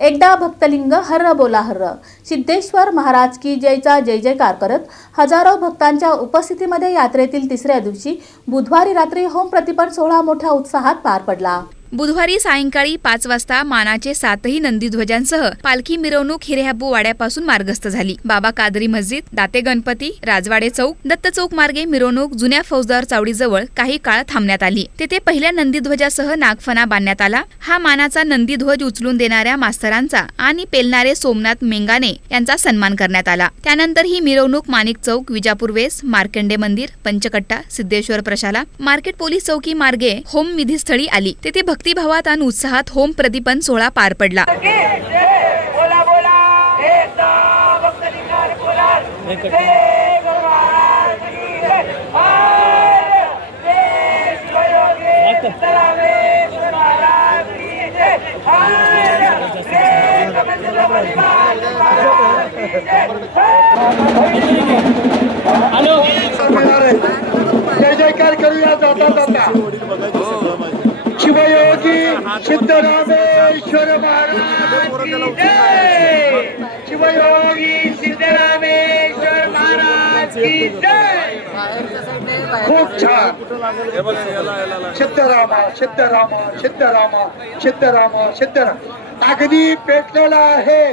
एकदा भक्तलिंग हर्र बोला हर्र. सिद्धेश्वर महाराज की जयचा जय जयकार करत हजारो भक्तांच्या उपस्थितीमध्ये यात्रेतील तिसऱ्या दिवशी बुधवारी रात्री होम प्रतिपण सोहळा मोठ्या उत्साहात पार पडला. बुधवारी सायंकाळी पाच वाजता मानाचे सातही नंदीध्वजांसह पालखी मिरवणूक हिरेहाबू वाड्यापासून मार्गस्थ झाली. बाबा कादरी मस्जिद दाते गणपती राजवाडे चौक दत्त चौक मार्गे मिरवणूक जुन्या फौजदार चावडीजवळ काही काळ थांबण्यात आली. तेथे पहिल्या नंदीध्वजासह नागफणा बांधण्यात आला. हा मानाचा नंदीध्वज उचलून देणाऱ्या मास्तरांचा आणि पेलणारे सोमनाथ मेंगाने यांचा सन्मान करण्यात आला. त्यानंतर ही मिरवणूक माणिक चौक विजापूर वेस मार्कंडे मंदिर पंचकट्टा सिद्धेश्वर प्रशाला मार्केट पोलीस चौकी मार्गे होम विधीस्थळी आली. तेथे भक्तिभावात आणि उत्साहात होम प्रदीपन सोहळा पार पडला. जय जयकार करूया जाता जाता. सिद्धरामेश्वर महाराज शिवयोगी सिद्धरामेश्वर महाराज की जय खूप छान सिद्धरामा सिद्धरामा सिद्धरामा सिद्धरामा सिद्धराम अग्नी पेटलेला आहे.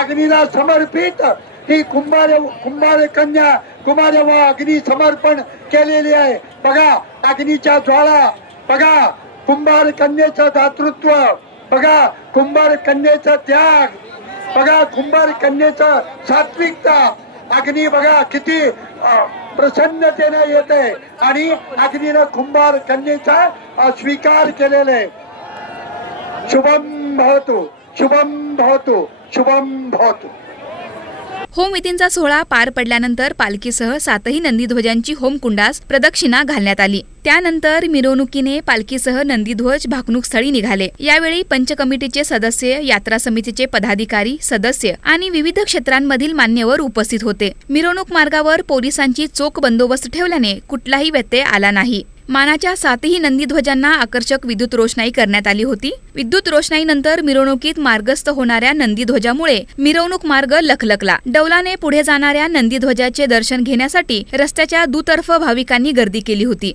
अग्नीला समर्पित. ही कुंभार कुंभार कन्या कुमार व अग्नी समर्पण केलेली आहे. बघा अग्नीच्या ज्वाळा. बघा कुंभार कन्येचं दातृत्व. बघा कुंभार कन्येचा त्याग. बघा कुंभार कन्येचा सात्विकता. अग्नी बघा किती अं, प्रसन्नतेने येते. आणि अग्नीनं कुंभार कन्येचा स्वीकार केलेला आहे. शुभम भवतो. शुभम भवतो. शुभम भवतो. होम विधींचा सोहळा पार पडल्यानंतर पालखीसह सातही नंदीध्वजांची होमकुंडास प्रदक्षिणा घालण्यात आली. त्यानंतर मिरवणुकीने पालखीसह नंदीध्वज भाकणूक स्थळी निघाले. यावेळी पंच कमिटीचे सदस्य यात्रा समितीचे पदाधिकारी सदस्य आणि विविध क्षेत्रांमधील मान्यवर उपस्थित होते. मिरवणूक मार्गावर पोलिसांची चोख बंदोबस्त ठेवल्याने कुठलाही व्यत्यय आला नाही. मानाच्या सातही नंदीध्वजांना आकर्षक विद्युत रोषणाई करण्यात आली होती. विद्युत रोषणाईनंतर मिरवणुकीत मार्गस्थ होणाऱ्या नंदीध्वजामुळे मिरवणूक मार्ग लखलखला. डौलाने पुढे जाणाऱ्या नंदीध्वजाचे दर्शन घेण्यासाठी रस्त्याच्या दुतर्फ भाविकांनी गर्दी केली होती.